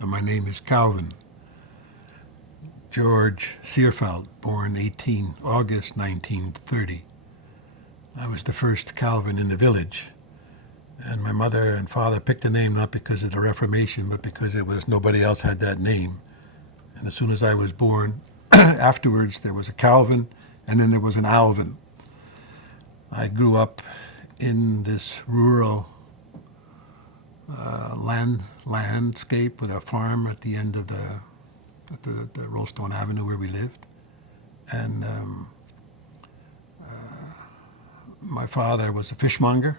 and my name is Calvin. George Seerveld, born 18 August 1930. I was the first Calvin in the village, and my mother and father picked the name not because of the Reformation, but because nobody else had that name. And as soon as I was born, afterwards there was a Calvin, and then there was an Alvin. I grew up in this rural landscape with a farm at the end of the Rollstone Avenue where we lived. And my father was a fishmonger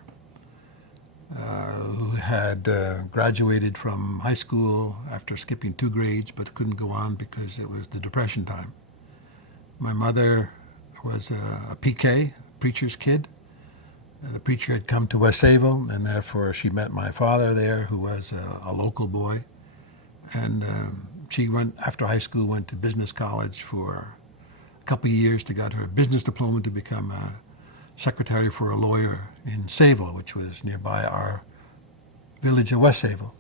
who had graduated from high school after skipping 2 grades, but couldn't go on because it was the Depression time. My mother was a PK, preacher's kid. The preacher had come to West Sayville, and therefore she met my father there, who was a local boy. And she went, after high school, went to business college for a couple of years to get her business diploma to become a secretary for a lawyer in Sayville, which was nearby our village of West Sayville.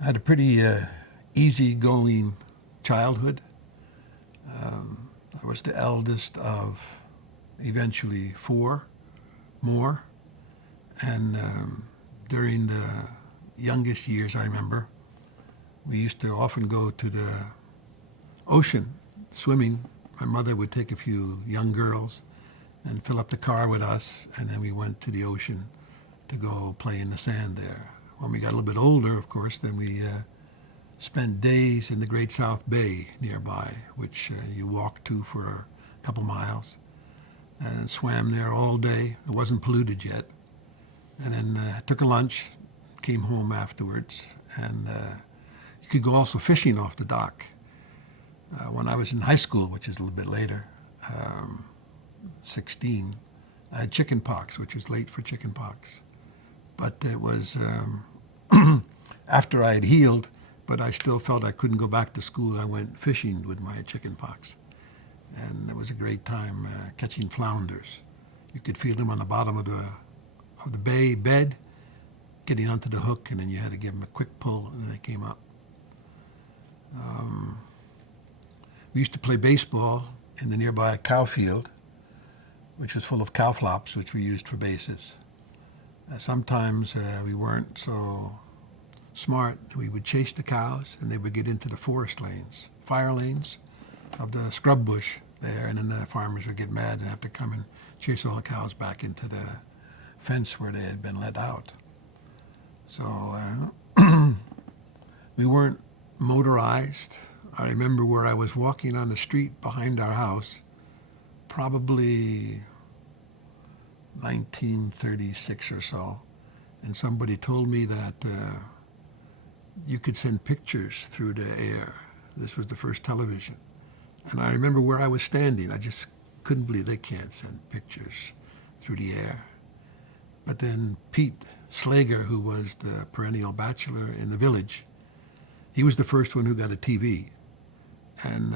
I had a pretty easygoing childhood. I was the eldest of eventually 4 more, and during the youngest years, I remember, we used to often go to the ocean swimming. My mother would take a few young girls and fill up the car with us, and then we went to the ocean to go play in the sand there. When we got a little bit older, of course, then we spent days in the Great South Bay nearby, which you walked to for a couple miles, and swam there all day. It wasn't polluted yet. And then took a lunch, came home afterwards, and you could go also fishing off the dock. When I was in high school, which is a little bit later, 16, I had chicken pox, which was late for chicken pox. But it was after I had healed, but I still felt I couldn't go back to school. I went fishing with my chicken pox. And it was a great time catching flounders. You could feel them on the bottom of the bay bed, getting onto the hook, and then you had to give them a quick pull, and they came up. We used to play baseball in the nearby cow field, which was full of cow flops, which we used for bases. Sometimes we weren't so smart. We would chase the cows, and they would get into the forest lanes, fire lanes of the scrub bush there, and then the farmers would get mad and have to come and chase all the cows back into the fence where they had been let out. So we weren't motorized. I remember where I was walking on the street behind our house, probably 1936 or so, and somebody told me that you could send pictures through the air. This was the first television. And I remember where I was standing. I just couldn't believe they can't send pictures through the air. But then Pete Slager, who was the perennial bachelor in the village, he was the first one who got a TV. And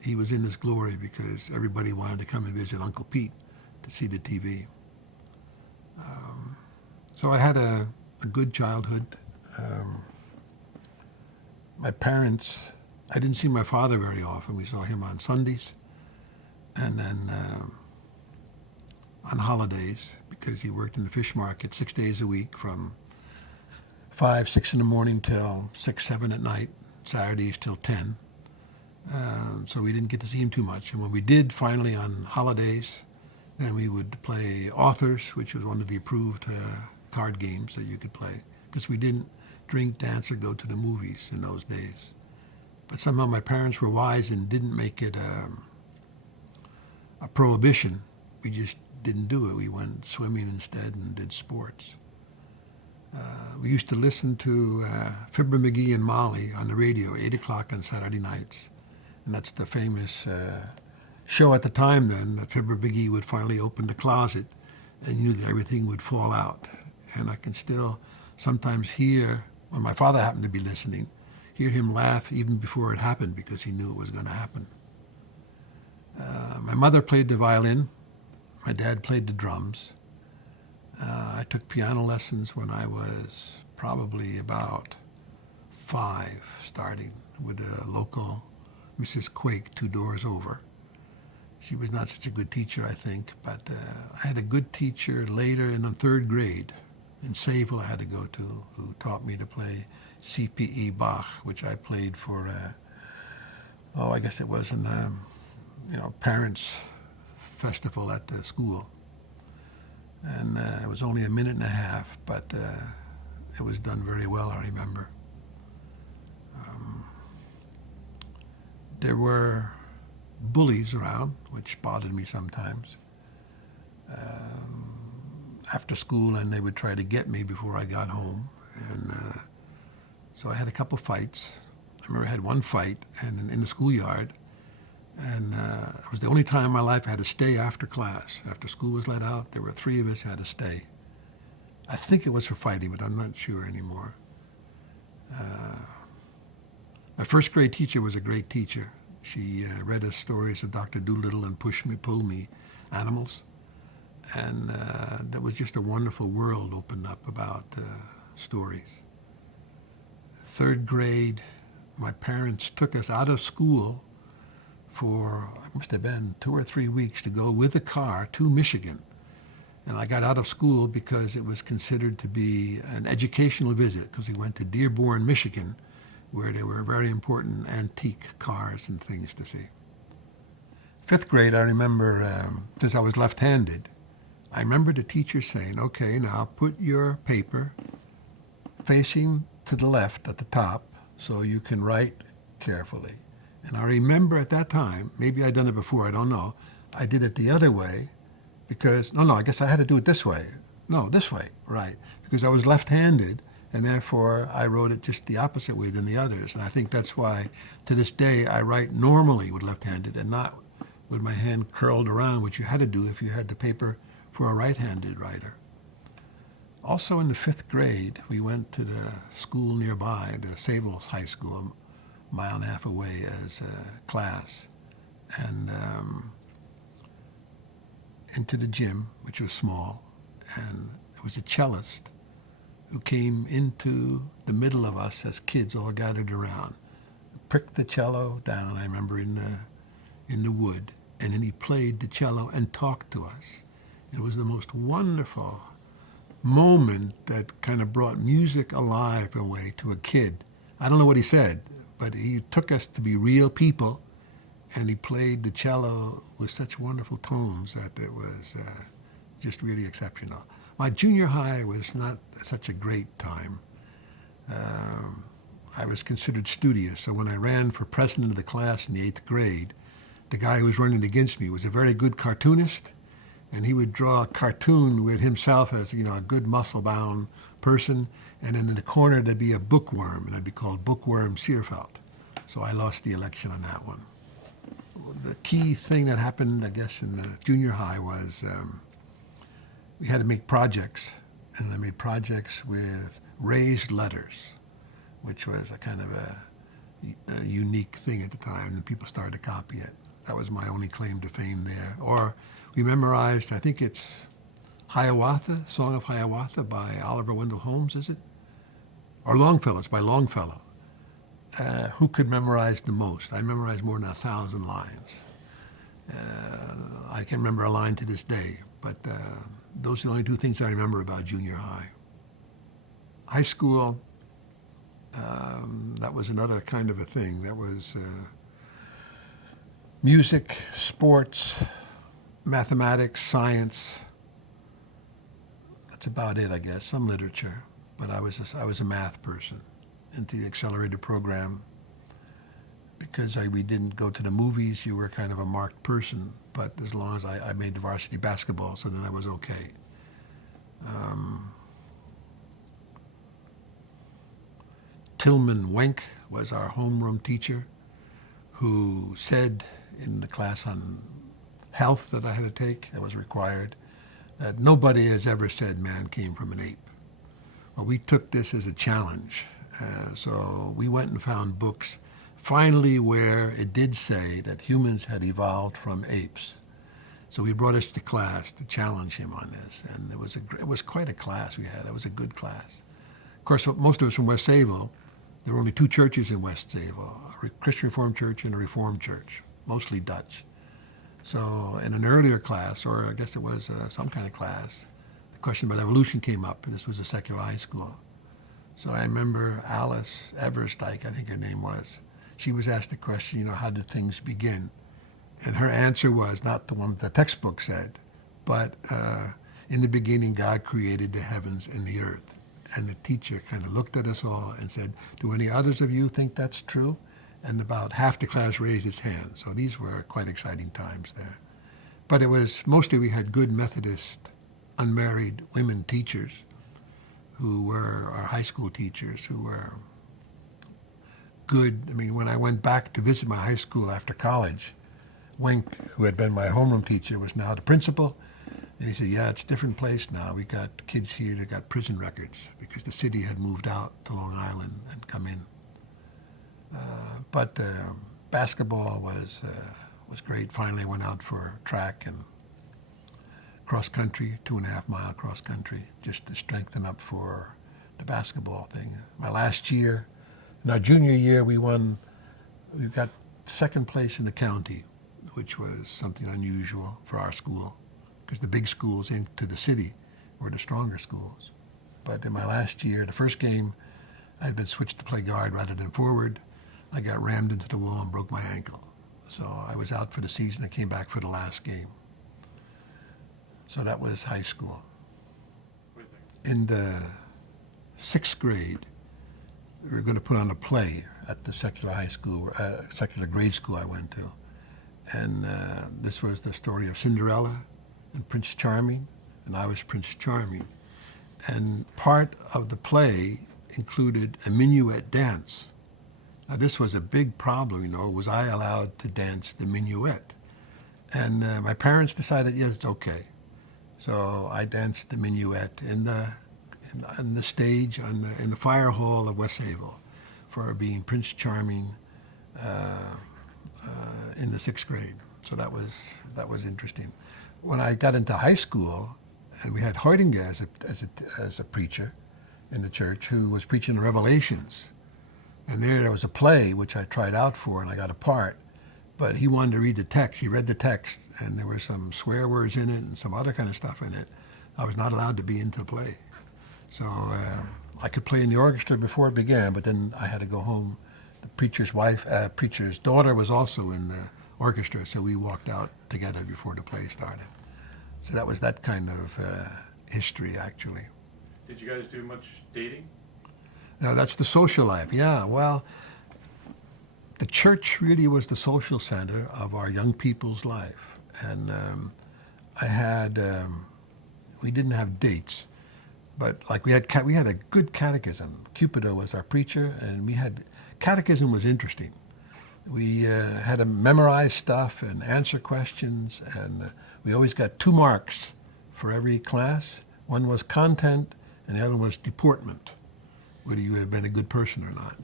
he was in his glory because everybody wanted to come and visit Uncle Pete to see the TV. So I had a good childhood. My parents, I didn't see my father very often. We saw him on Sundays and then on holidays, because he worked in the fish market 6 days a week from 5, 6 in the morning till 6, 7 at night, Saturdays till 10. So we didn't get to see him too much. And when we did finally on holidays, then we would play Authors, which was one of the approved card games that you could play, because we didn't drink, dance, or go to the movies in those days. But somehow my parents were wise and didn't make it a prohibition. We just didn't do it. We went swimming instead and did sports. We used to listen to Fibber McGee and Molly on the radio, 8 o'clock on Saturday nights. And that's the famous show at the time then, that Fibber McGee would finally open the closet and you knew that everything would fall out. And I can still sometimes hear, when my father happened to be listening, hear him laugh even before it happened because he knew it was going to happen. My mother played the violin. My dad played the drums. I took piano lessons when I was probably about 5, starting with a local Mrs. Quake 2 doors over. She was not such a good teacher, I think, but I had a good teacher later in the 3rd grade in Sayville I had to go to, who taught me to play CPE Bach, which I played for, I guess it was an, parents' festival at the school. And it was only a minute and a half, but it was done very well, I remember. There were bullies around, which bothered me sometimes. After school, and they would try to get me before I got home. And so I had a couple fights. I remember I had one fight and in the schoolyard, and it was the only time in my life I had to stay after class. After school was let out, there were 3 of us who had to stay. I think it was for fighting, but I'm not sure anymore. My 1st grade teacher was a great teacher. She read us stories of Dr. Doolittle and pull me animals. And that was just a wonderful world opened up about stories. 3rd grade, my parents took us out of school for, it must have been 2 or 3 weeks, to go with a car to Michigan. And I got out of school because it was considered to be an educational visit, because we went to Dearborn, Michigan, where there were very important antique cars and things to see. 5th grade, I remember, since I was left-handed, I remember the teacher saying, okay, now put your paper facing to the left at the top so you can write carefully. And I remember at that time, maybe I'd done it before, I don't know, I did it the other way because, I guess I had to do it this way. No, this way, right. Because I was left-handed, and therefore I wrote it just the opposite way than the others. And I think that's why, to this day, I write normally with left-handed and not with my hand curled around, which you had to do if you had the paper for a right-handed writer. Also in the 5th grade, we went to the school nearby, the Sayville High School, a mile and a half away, as a class. And into the gym, which was small, and it was a cellist who came into the middle of us as kids all gathered around, pricked the cello down, I remember, in the wood, and then he played the cello and talked to us. It was the most wonderful moment that kind of brought music alive in a way to a kid. I don't know what he said, but he took us to be real people, and he played the cello with such wonderful tones that it was just really exceptional. My junior high was not such a great time. I was considered studious, so when I ran for president of the class in the 8th grade, the guy who was running against me was a very good cartoonist, and he would draw a cartoon with himself as, a good muscle-bound person, and then in the corner there'd be a bookworm, and I'd be called Bookworm Seerveld. So I lost the election on that one. The key thing that happened, I guess, in the junior high was we had to make projects, and I made projects with raised letters, which was a kind of a unique thing at the time, and people started to copy it. That was my only claim to fame there. Or we memorized, I think it's Hiawatha, Song of Hiawatha by Oliver Wendell Holmes, is it? Or Longfellow, it's by Longfellow. Who could memorize the most? I memorized more than 1,000 lines. I can remember a line to this day, but those are the only 2 things I remember about junior high. High school, that was another kind of a thing. That was music, sports, mathematics, science. That's about it, I guess. Some literature, but I was a math person into the accelerated program. Because we didn't go to the movies, you were kind of a marked person. But as long as I made the varsity basketball, so then I was okay. Tillman Wenk was our homeroom teacher, who said in the class on health that I had to take, that was required, that nobody has ever said man came from an ape. Well, we took this as a challenge. So we went and found books, finally, where it did say that humans had evolved from apes. So he brought us to class to challenge him on this, and it was quite a class we had. It was a good class. Of course, most of us from West Sayville, There were only two churches in West Sayville, a Christian Reformed church and a Reformed church, mostly Dutch. So in an earlier class, or I guess it was some kind of class, the question about evolution came up, and this was a secular high school. So I remember Alice Eversdyke, I think her name was, she was asked the question, how did things begin? And her answer was not the one the textbook said, but in the beginning, God created the heavens and the earth. And the teacher kind of looked at us all and said, do any others of you think that's true? And about half the class raised its hand. So these were quite exciting times there. But it was mostly we had good Methodist, unmarried women teachers who were our high school teachers who were good. I mean, when I went back to visit my high school after college, Wink, who had been my homeroom teacher, was now the principal. And he said, yeah, it's a different place now. We got kids here that got prison records because the city had moved out to Long Island and come in. But basketball was great. Finally went out for track and cross country, 2.5 mile cross country, just to strengthen up for the basketball thing. My last year, in our junior year, we got second place in the county, which was something unusual for our school, because the big schools into the city were the stronger schools. But in my last year, the first game, I had been switched to play guard rather than forward. I got rammed into the wall and broke my ankle. So I was out for the season. I came back for the last game. So that was high school. In the 6th grade, we were going to put on a play at the secular high school, secular grade school I went to. And this was the story of Cinderella and Prince Charming, and I was Prince Charming. And part of the play included a minuet dance. Now this was a big problem, was I allowed to dance the minuet? And my parents decided, yes, it's okay. So I danced the minuet in the stage in the fire hall of West Sayville for being Prince Charming in the 6th grade. So that was interesting. When I got into high school, and we had Hoydinga as a preacher in the church who was preaching the Revelations, and there was a play which I tried out for and I got a part, but he wanted to read the text. He read the text, and there were some swear words in it and some other kind of stuff in it. I was not allowed to be into the play. So I could play in the orchestra before it began, but then I had to go home. The preacher's daughter was also in the orchestra, so we walked out together before the play started. So that was that kind of history, actually. Did you guys do much dating? No, that's the social life. Yeah, well, the church really was the social center of our young people's life. And we didn't have dates, but like we had a good catechism. Cupido was our preacher, and catechism was interesting. We had to memorize stuff and answer questions, and we always got 2 marks for every class. One was content, and the other was deportment, whether you had been a good person or not.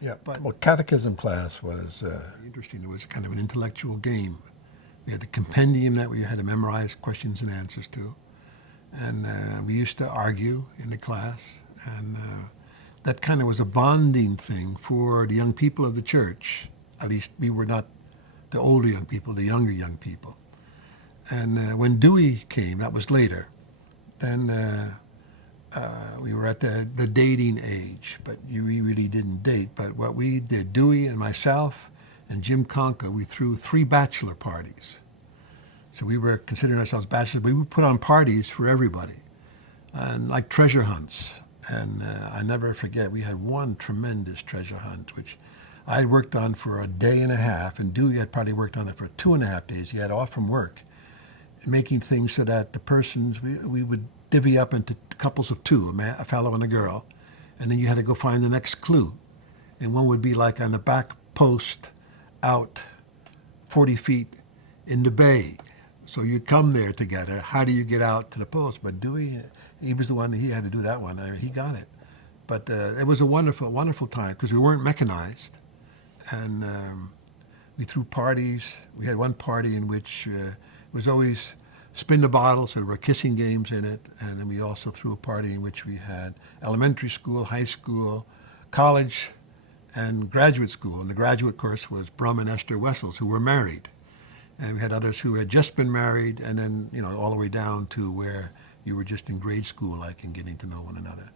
Yeah, but catechism class was interesting. It was kind of an intellectual game. We had the compendium that we had to memorize questions and answers to, and we used to argue in the class, and that kind of was a bonding thing for the young people of the church. At least we were not the older young people, the younger young people. And when Dewey came, that was later, then we were at the dating age, but we really didn't date. But what we did, Dewey and myself and Jim Conca, we threw 3 bachelor parties. So we were considering ourselves bachelors, but we would put on parties for everybody, and like treasure hunts. And I never forget, we had one tremendous treasure hunt, which I worked on for a day and a half, and Dewey had probably worked on it for 2.5 days. He had off from work, making things so that the persons, we would divvy up into couples of 2, a fellow and a girl, and then you had to go find the next clue. And one would be like on the back post out 40 feet in the bay. So you come there together. How do you get out to the post? But Dewey, he was the one, he had to do that one. I mean, he got it. But it was a wonderful, wonderful time because we weren't mechanized. And we threw parties. We had one party in which it was always spin the bottle, so there were kissing games in it. And then we also threw a party in which we had elementary school, high school, college and graduate school. And the graduate course was Brum and Esther Wessels, who were married. And we had others who had just been married, and then, all the way down to where you were just in grade school, like, and getting to know one another.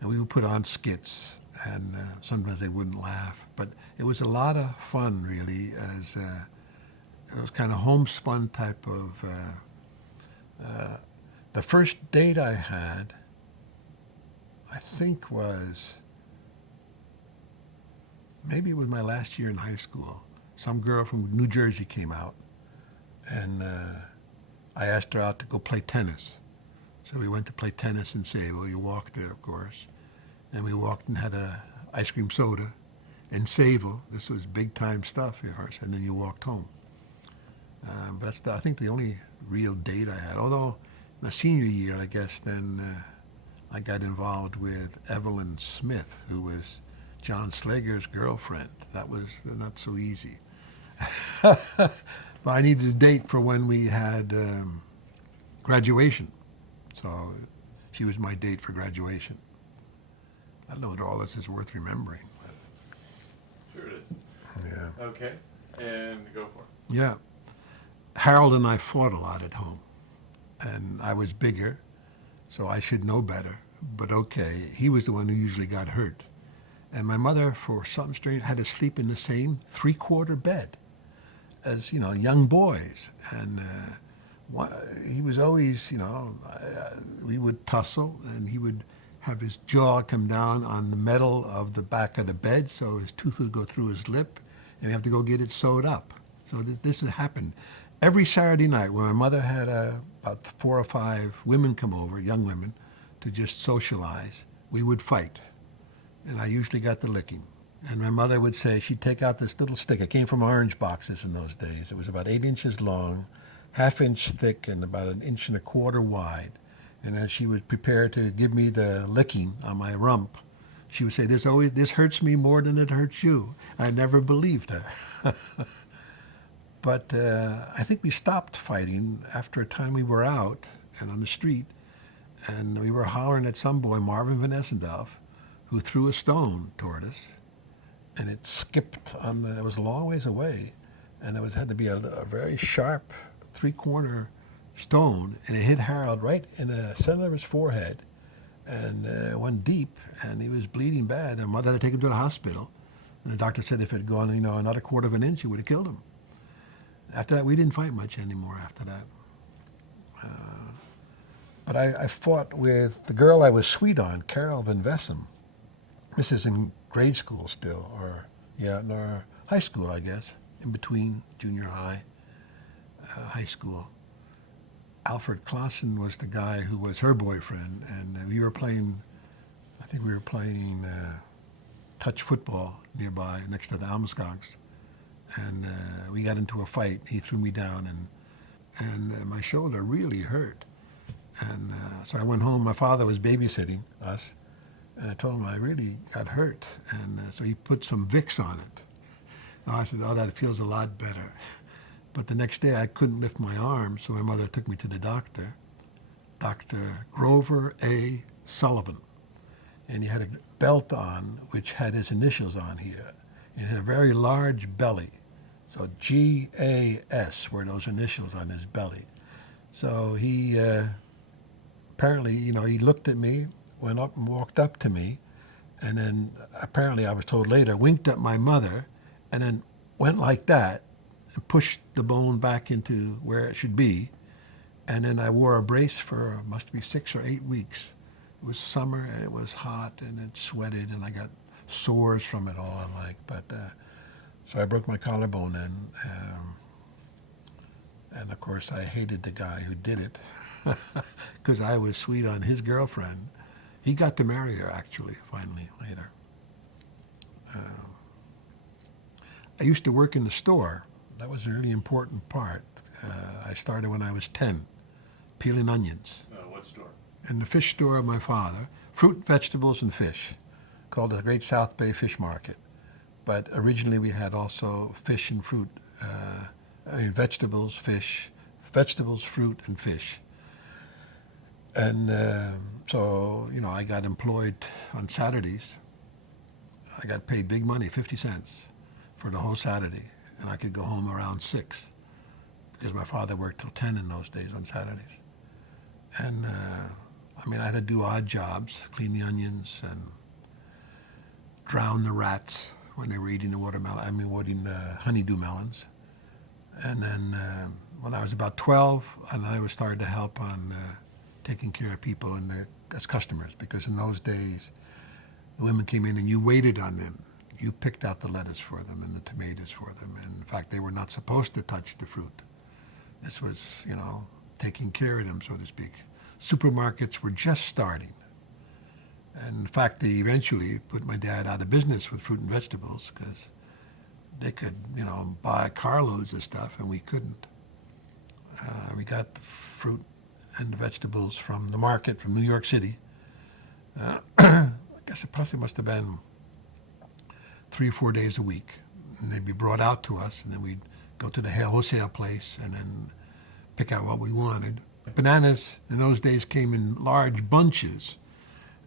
And we would put on skits, and sometimes they wouldn't laugh. But it was a lot of fun, really, as it was kind of homespun type of... the first date I had, I think maybe it was my last year in high school. Some girl from New Jersey came out, and I asked her out to go play tennis. So we went to play tennis in Sayville. You walked there, of course. And we walked and had a ice cream soda in Sayville. This was big time stuff, of course. And then you walked home. But that's, I think, the only real date I had. Although my senior year, I guess, then I got involved with Evelyn Smith, who was John Slager's girlfriend. That was not so easy. But I needed a date for when we had graduation. So she was my date for graduation. I don't know that all this is worth remembering. Sure it is. Yeah. Okay, and go for it. Yeah. Harold and I fought a lot at home. And I was bigger, so I should know better. But okay, he was the one who usually got hurt. And my mother, for something strange, had to sleep in the same three-quarter bed as, young boys. And he was always, we would tussle, and he would have his jaw come down on the metal of the back of the bed, so his tooth would go through his lip, and we have to go get it sewed up. So this had happened. Every Saturday night, when my mother had about 4 or 5 women come over, young women, to just socialize, we would fight. And I usually got the licking. And my mother would say, she'd take out this little stick. It came from orange boxes in those days. It was about 8 inches long, half-inch thick, and about 1 1/4 inches wide. And as she would prepare to give me the licking on my rump, she would say, this hurts me more than it hurts you. I never believed her. But I think we stopped fighting after a time. We were out and on the street, and we were hollering at some boy, Marvin Van Essendorf, who threw a stone toward us, and it skipped it was a long ways away, and had to be a very sharp three-corner stone, and it hit Harold right in the center of his forehead, and went deep, and he was bleeding bad. And mother had to take him to the hospital, and the doctor said if it had gone, another 1/4 inch, he would have killed him. After that, we didn't fight much anymore after that. But I fought with the girl I was sweet on, Carol Van Vessem. This is in grade school still, or high school, I guess, in between junior high, high school. Alfred Clausen was the guy who was her boyfriend, and we were playing touch football nearby next to the Almskogs. And we got into a fight. He threw me down, and my shoulder really hurt. And so I went home. My father was babysitting us, and I told him I really got hurt. And so he put some Vicks on it. And I said, that feels a lot better. But the next day I couldn't lift my arm, so my mother took me to the doctor, Dr. Grover A. Sullivan. And he had a belt on which had his initials on here. He had a very large belly. So G-A-S were those initials on his belly. So he apparently, he looked at me, went up and walked up to me, and then apparently I was told later, winked at my mother, and then went like that and pushed the bone back into where it should be. And then I wore a brace for must be 6 or 8 weeks. It was summer, and it was hot, and it sweated, and I got sores from it all. So I broke my collarbone then, and of course I hated the guy who did it because I was sweet on his girlfriend. He got to marry her actually, finally later. I used to work in the store. That was a really important part. I started when I was 10, peeling onions. What store? In the fish store of my father, fruit, vegetables, and fish, called the Great South Bay Fish Market. But originally we had also fish and fruit, vegetables, fruit, and fish. And so, I got employed on Saturdays I got paid big money, 50 cents, for the whole Saturday, and I could go home around 6 because my father worked till 10 in those days on Saturdays. And I had to do odd jobs, clean the onions and drown the rats when they were eating the eating the honeydew melons. And then when I was about 12, and I was started to help on taking care of people as customers, because in those days, the women came in and you waited on them. You picked out the lettuce for them and the tomatoes for them. And in fact, they were not supposed to touch the fruit. This was, taking care of them, so to speak. Supermarkets were just starting. And in fact, they eventually put my dad out of business with fruit and vegetables because they could, buy carloads of stuff and we couldn't. We got the fruit and the vegetables from the market from New York City. I guess it possibly must have been 3 or 4 days a week. And they'd be brought out to us, and then we'd go to the wholesale place and then pick out what we wanted. Bananas in those days came in large bunches.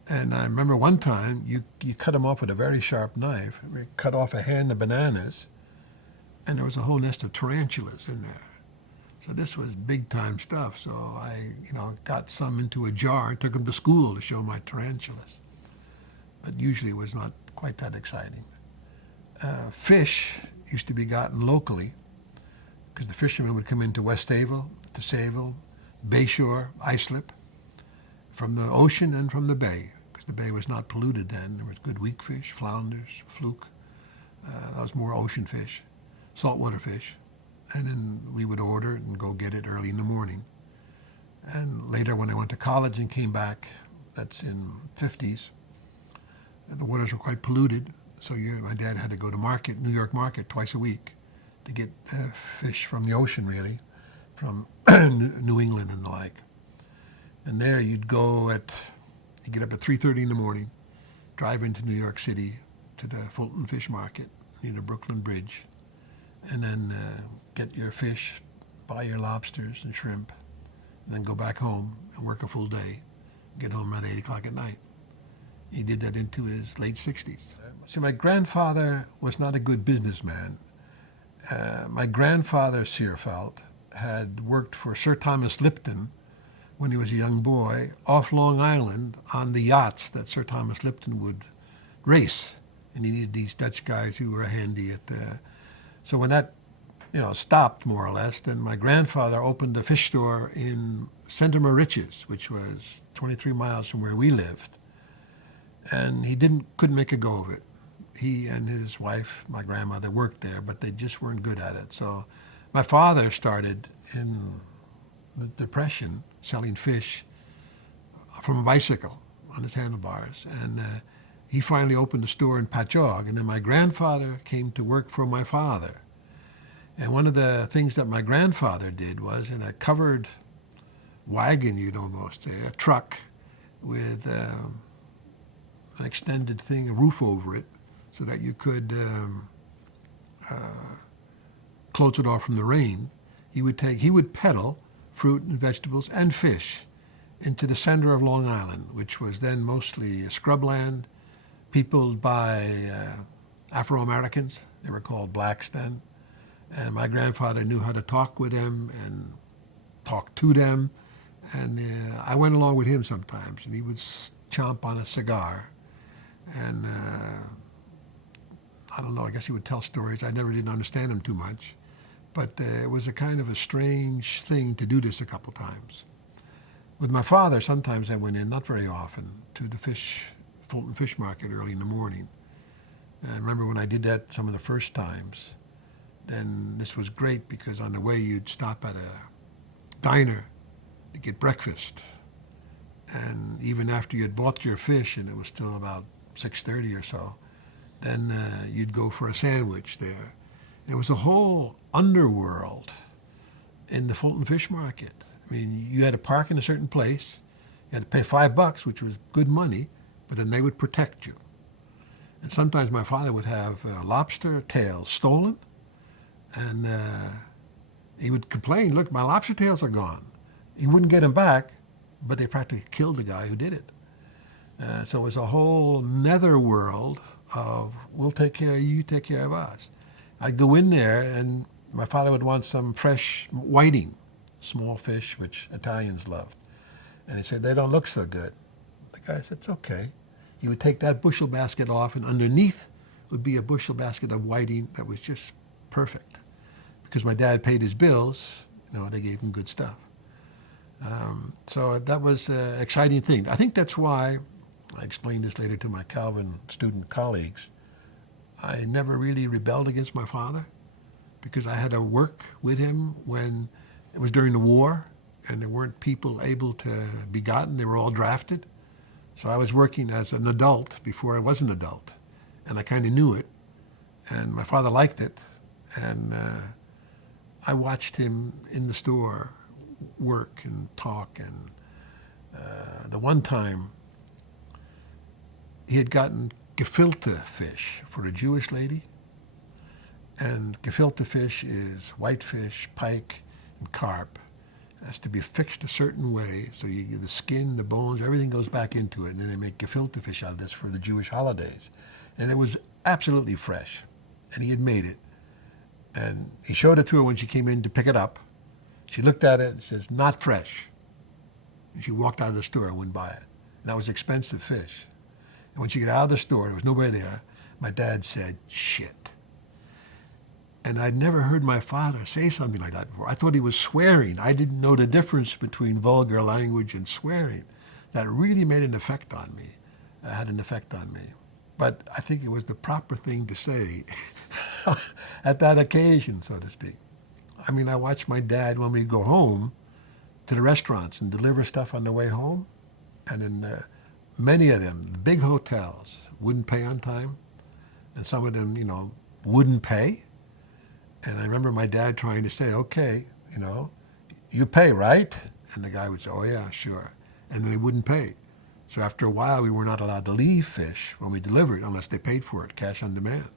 And I remember one time you cut them off with a very sharp knife. We cut off a hand of bananas, and there was a whole nest of tarantulas in there. So this was big time stuff. So I, got some into a jar and took them to school to show my tarantulas. But usually it was not quite that exciting. Fish used to be gotten locally because the fishermen would come into West Sayville, to Seerveld, Bayshore, Islip, from the ocean and from the bay, because the bay was not polluted then. There was good weakfish, flounders, fluke. That was more ocean fish, saltwater fish. And then we would order it and go get it early in the morning. And later when I went to college and came back, that's in the 50s, the waters were quite polluted. So my dad had to go to New York Market, twice a week to get fish from the ocean, really, from New England and the like. And there you'd get up at 3:30 in the morning, drive into New York City to the Fulton Fish Market near the Brooklyn Bridge, and then get your fish, buy your lobsters and shrimp, and then go back home and work a full day, get home at 8 o'clock at night. He did that into his late 60s. See, my grandfather was not a good businessman. My grandfather, Seerveld, had worked for Sir Thomas Lipton when he was a young boy off Long Island on the yachts that Sir Thomas Lipton would race. And he needed these Dutch guys who were handy at the... So when that, stopped more or less, then my grandfather opened a fish store in St. Mauritius, which was 23 miles from where we lived. And he couldn't make a go of it. He and his wife, my grandmother, worked there, but they just weren't good at it. So my father started in the Depression selling fish from a bicycle on his handlebars. And he finally opened a store in Patchogue. And then my grandfather came to work for my father. And one of the things that my grandfather did was in a covered wagon, you'd almost say, a truck with an extended thing, a roof over it, so that you could close it off from the rain. He would peddle fruit and vegetables and fish into the center of Long Island, which was then mostly scrubland, peopled by Afro-Americans. They were called blacks then. And my grandfather knew how to talk with them and talk to them. And I went along with him sometimes, and he would chomp on a cigar. And I don't know, I guess he would tell stories. I never didn't understand them too much. But it was a kind of a strange thing to do this a couple times. With my father, sometimes I went in, not very often, to the Fulton Fish Market early in the morning. And I remember when I did that some of the first times, then this was great because on the way you'd stop at a diner to get breakfast. And even after you'd bought your fish, and it was still about 6:30 or so, then you'd go for a sandwich there. And it was a whole underworld in the Fulton Fish Market. I mean, you had to park in a certain place, you had to pay $5, which was good money, but then they would protect you. And sometimes my father would have lobster tails stolen, and he would complain, look, my lobster tails are gone. He wouldn't get them back, but they practically killed the guy who did it. So it was a whole netherworld of we'll take care of you, you take care of us. I'd go in there and my father would want some fresh whiting, small fish, which Italians loved. And he said, they don't look so good. The guy said, it's okay. He would take that bushel basket off, and underneath would be a bushel basket of whiting that was just perfect. Because my dad paid his bills, they gave him good stuff. So that was an exciting thing. I think that's why, I explained this later to my Calvin student colleagues, I never really rebelled against my father, because I had to work with him when it was during the war and there weren't people able to be gotten. They were all drafted. So I was working as an adult before I was an adult, and I kind of knew it, and my father liked it, and I watched him in the store work and talk, and the one time he had gotten gefilte fish for a Jewish lady, and gefilte fish is whitefish, pike, and carp. It has to be fixed a certain way, so the skin, the bones, everything goes back into it, and then they make gefilte fish out of this for the Jewish holidays. And it was absolutely fresh, and he had made it. And he showed it to her when she came in to pick it up. She looked at it and says, not fresh. And she walked out of the store and wouldn't buy it. And that was expensive fish. And when she got out of the store, there was nobody there, my dad said, shit. And I'd never heard my father say something like that before. I thought he was swearing. I didn't know the difference between vulgar language and swearing. That really made an effect on me, had an effect on me. But I think it was the proper thing to say at that occasion, so to speak. I mean, I watched my dad when we go home to the restaurants and deliver stuff on the way home. And in many of them, big hotels, wouldn't pay on time. And some of them, wouldn't pay. And I remember my dad trying to say, okay, you pay, right? And the guy would say, oh yeah, sure. And then they wouldn't pay. So after a while, we were not allowed to leave fish when we delivered unless they paid for it, cash on demand.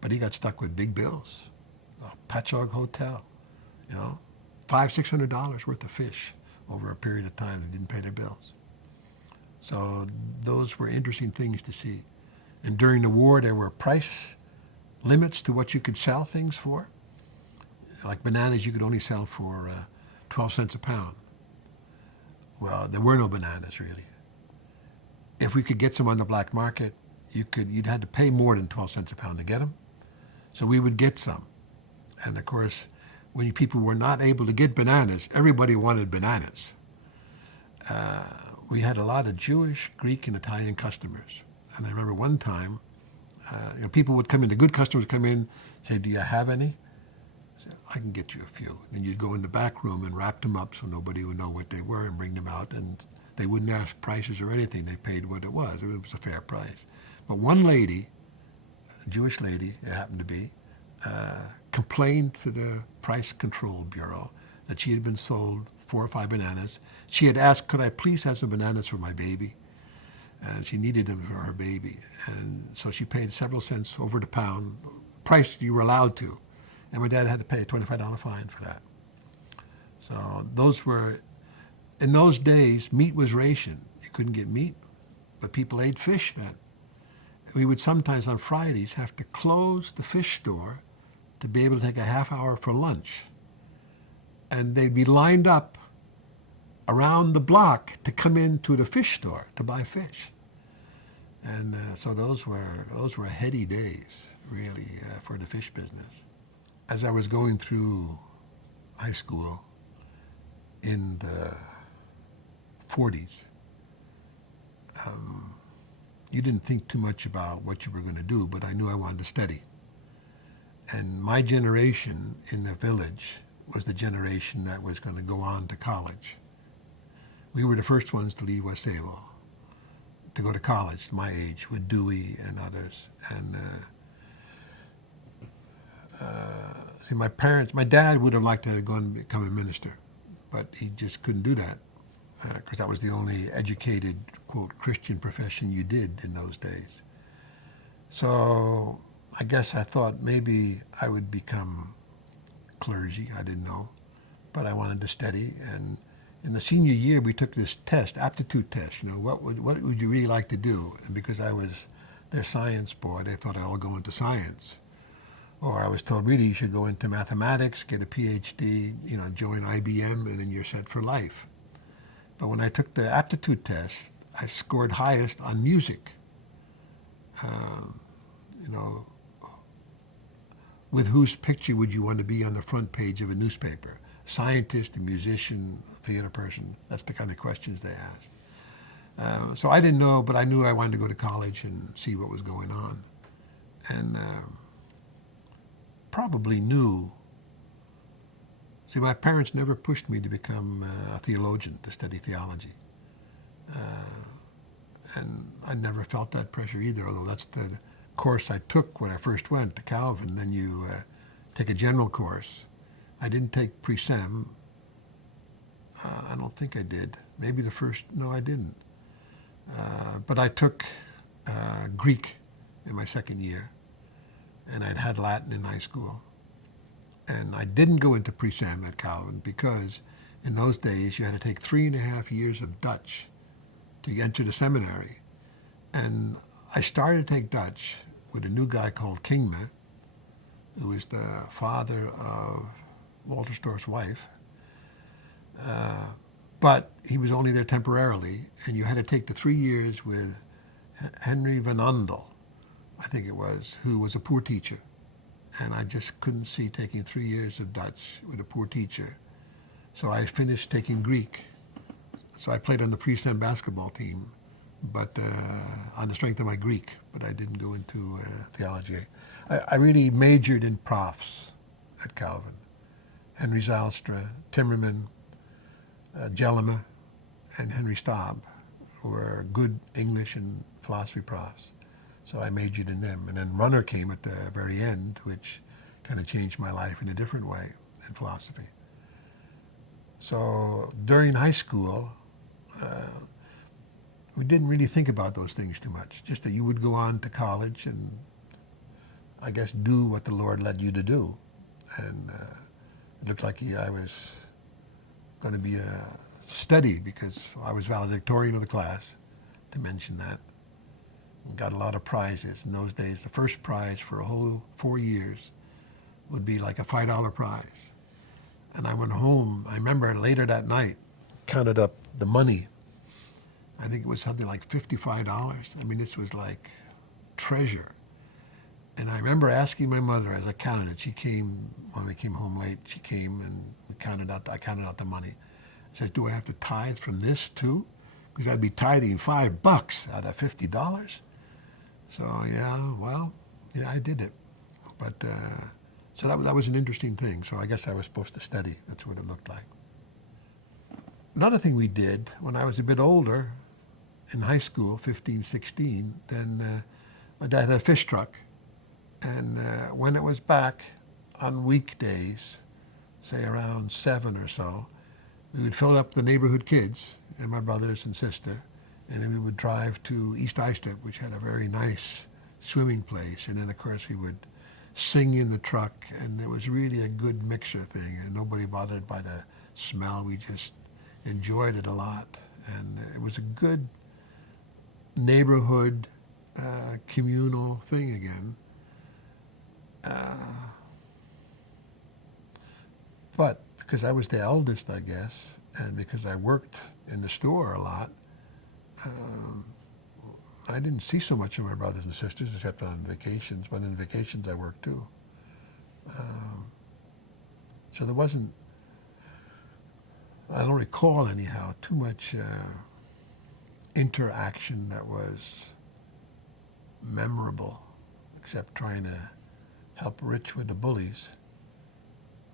But he got stuck with big bills. A Patchogue hotel, $500-$600 worth of fish over a period of time. They didn't pay their bills. So those were interesting things to see. And during the war, there were price limits to what you could sell things for. Like bananas, you could only sell for 12 cents a pound. Well, there were no bananas, really. If we could get some on the black market, you'd had to pay more than 12 cents a pound to get them. So we would get some. And of course, when people were not able to get bananas, everybody wanted bananas. We had a lot of Jewish, Greek, and Italian customers. And I remember one time, people would come in, the good customers would come in, say, do you have any? I said, I can get you a few. Then you'd go in the back room and wrap them up so nobody would know what they were and bring them out. And they wouldn't ask prices or anything. They paid what it was. It was a fair price. But one lady, a Jewish lady, it happened to be, complained to the Price Control Bureau that she had been sold 4 or 5 bananas. She had asked, could I please have some bananas for my baby? And she needed them for her baby. And so she paid several cents over the pound, price you were allowed to. And my dad had to pay a $25 fine for that. So in those days, meat was rationed. You couldn't get meat, but people ate fish then. We would sometimes on Fridays have to close the fish store to be able to take a half hour for lunch. And they'd be lined up around the block to come into the fish store to buy fish. And so those were heady days, really, for the fish business. As I was going through high school in the 40s, you didn't think too much about what you were going to do, but I knew I wanted to study. And my generation in the village was the generation that was going to go on to college. We were the first ones to leave West Sayville to go to college, my age, with Dewey and others. And see, my dad would have liked to go and become a minister, but he just couldn't do that because that was the only educated, quote, Christian profession you did in those days. So I guess I thought maybe I would become clergy. I didn't know, but I wanted to study. And in the senior year, we took this test, aptitude test. What would you really like to do? And because I was their science board. They thought I'd all go into science. Or I was told, really, you should go into mathematics, get a PhD, join IBM, and then you're set for life. But when I took the aptitude test, I scored highest on music. Um, you know, with whose picture would you want to be on the front page of a newspaper? Scientist, a musician, a theater person? That's the kind of questions they asked. So I didn't know, but I knew I wanted to go to college and see what was going on. And probably knew. See, my parents never pushed me to become a theologian, to study theology. And I never felt that pressure either, although that's the course I took when I first went to Calvin. Then you take a general course. I didn't take pre-sem. I don't think I did. Maybe no, I didn't. But I took Greek in my second year, and I'd had Latin in high school. And I didn't go into pre-sem at Calvin because in those days you had to take 3.5 years of Dutch to enter the seminary. And I started to take Dutch with a new guy called Kingma, who was the father of Walter Storff's wife. But he was only there temporarily, and you had to take the 3 years with Henry Van Andel, I think it was, who was a poor teacher. And I just couldn't see taking 3 years of Dutch with a poor teacher. So I finished taking Greek. So I played on the pre-sem basketball team, but on the strength of my Greek, but I didn't go into theology. I really majored in profs at Calvin. Henry Zylstra, Timmerman, Jellema, and Henry Staub were good English and philosophy profs. So I majored in them. And then Runner came at the very end, which kind of changed my life in a different way in philosophy. So during high school, we didn't really think about those things too much, just that you would go on to college and I guess do what the Lord led you to do. And it looked like I was going to be a study because I was valedictorian of the class, to mention that. Got a lot of prizes. In those days, the first prize for a whole 4 years would be like a $5 prize. And I went home, I remember later that night, counted up the money. I think it was something like $55. I mean, this was like treasure. And I remember asking my mother as I counted it. She came, when we came home late, she came and I counted out the money. She says, do I have to tithe from this too? Because I'd be tithing $5 out of $50. So yeah, I did it. But so that was an interesting thing. So I guess I was supposed to study. That's what it looked like. Another thing we did when I was a bit older, in high school, 15, 16, then my dad had a fish truck. And when it was back on weekdays, say around 7 or so, we would fill up the neighborhood kids and my brothers and sister, and then we would drive to East Islip, which had a very nice swimming place. And then, of course, we would sing in the truck, and it was really a good mixture thing, and nobody bothered by the smell. We just enjoyed it a lot. And it was a good neighborhood, communal thing again. But because I was the eldest, I guess, and because I worked in the store a lot, I didn't see so much of my brothers and sisters except on vacations, but in vacations I worked too. So there wasn't, I don't recall anyhow, too much interaction that was memorable, except trying to help Rich with the bullies.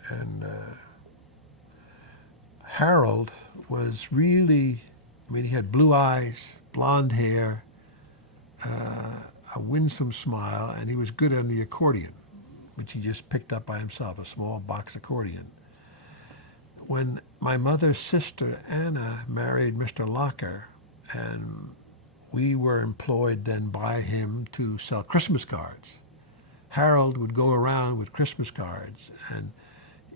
And Harold was really, I mean, he had blue eyes, blonde hair, a winsome smile, and he was good on the accordion, which he just picked up by himself, a small box accordion. When my mother's sister, Anna, married Mr. Locker, and we were employed then by him to sell Christmas cards, Harold would go around with Christmas cards, and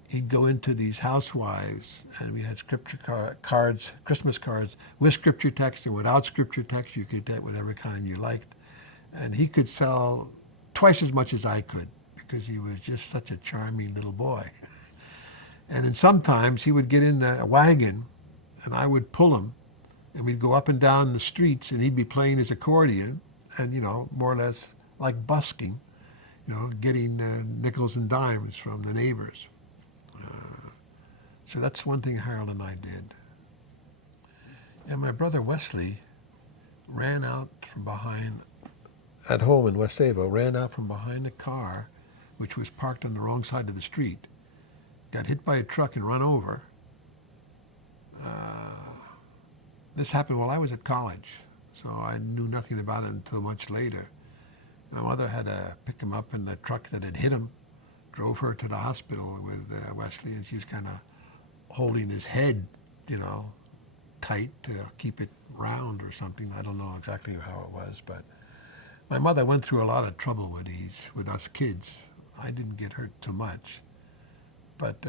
he'd go into these housewives, and we had scripture cards, Christmas cards with scripture text and without scripture text. You could get whatever kind you liked. And he could sell twice as much as I could because he was just such a charming little boy. And then sometimes he would get in a wagon and I would pull him and we'd go up and down the streets and he'd be playing his accordion and, more or less like busking, getting nickels and dimes from the neighbors. So that's one thing Harold and I did. And my brother Wesley ran out from behind, at home in West Sayville, ran out from behind a car which was parked on the wrong side of the street, got hit by a truck and run over. This happened while I was at college, so I knew nothing about it until much later. My mother had to pick him up in the truck that had hit him, drove her to the hospital with Wesley, and she was kind of holding his head, tight to keep it round or something. I don't know exactly how it was, but my mother went through a lot of trouble with us kids. I didn't get hurt too much, but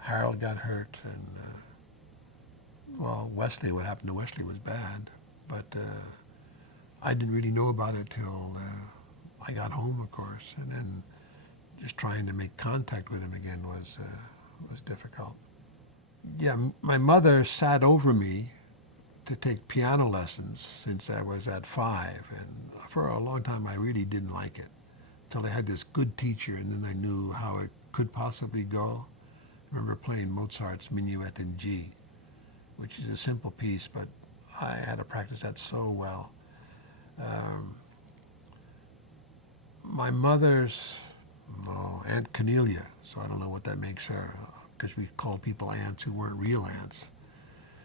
Harold got hurt, and Wesley, what happened to Wesley was bad, but I didn't really know about it till I got home, of course, and then just trying to make contact with him again was difficult. Yeah, my mother sat over me to take piano lessons since I was at 5, and for a long time I really didn't like it, until I had this good teacher, and then I knew how it could possibly go. I remember playing Mozart's Minuet in G, which is a simple piece, but I had to practice that so well. My mother's Aunt Cornelia, so I don't know what that makes her, because we called people aunts who weren't real aunts.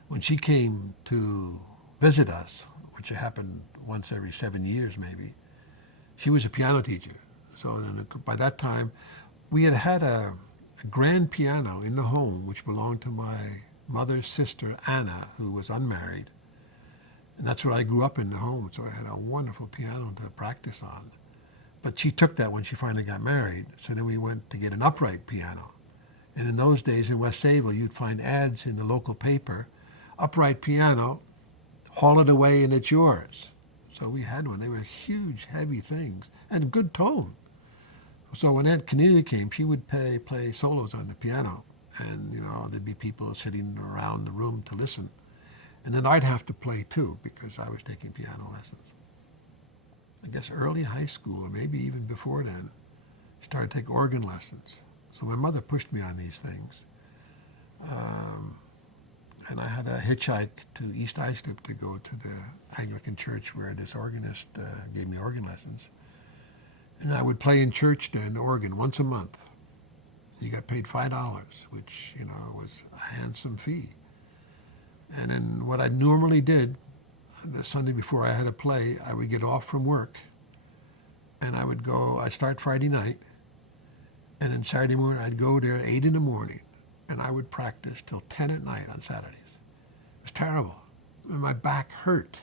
When she came to visit us, which happened once every 7 years maybe, she was a piano teacher. So then by that time, we had a grand piano in the home, which belonged to my mother's sister, Anna, who was unmarried. And that's what I grew up in the home, so I had a wonderful piano to practice on. But she took that when she finally got married, so then we went to get an upright piano. And in those days in West Sayville, you'd find ads in the local paper, upright piano, haul it away and it's yours. So we had one. They were huge, heavy things, and good tone. So when Aunt Cornelia came, she would play solos on the piano, and there'd be people sitting around the room to listen. And then I'd have to play too, because I was taking piano lessons. I guess early high school, or maybe even before then, started to take organ lessons. So my mother pushed me on these things. And I had a hitchhike to East Islip to go to the Anglican church where this organist gave me organ lessons. And I would play in church then, organ, once a month. You got paid $5, which, was a handsome fee. And then what I normally did, the Sunday before I had to play, I would get off from work, and I'd start Friday night, and then Saturday morning I'd go there at 8 in the morning, and I would practice till 10 at night on Saturdays. It was terrible. My back hurt.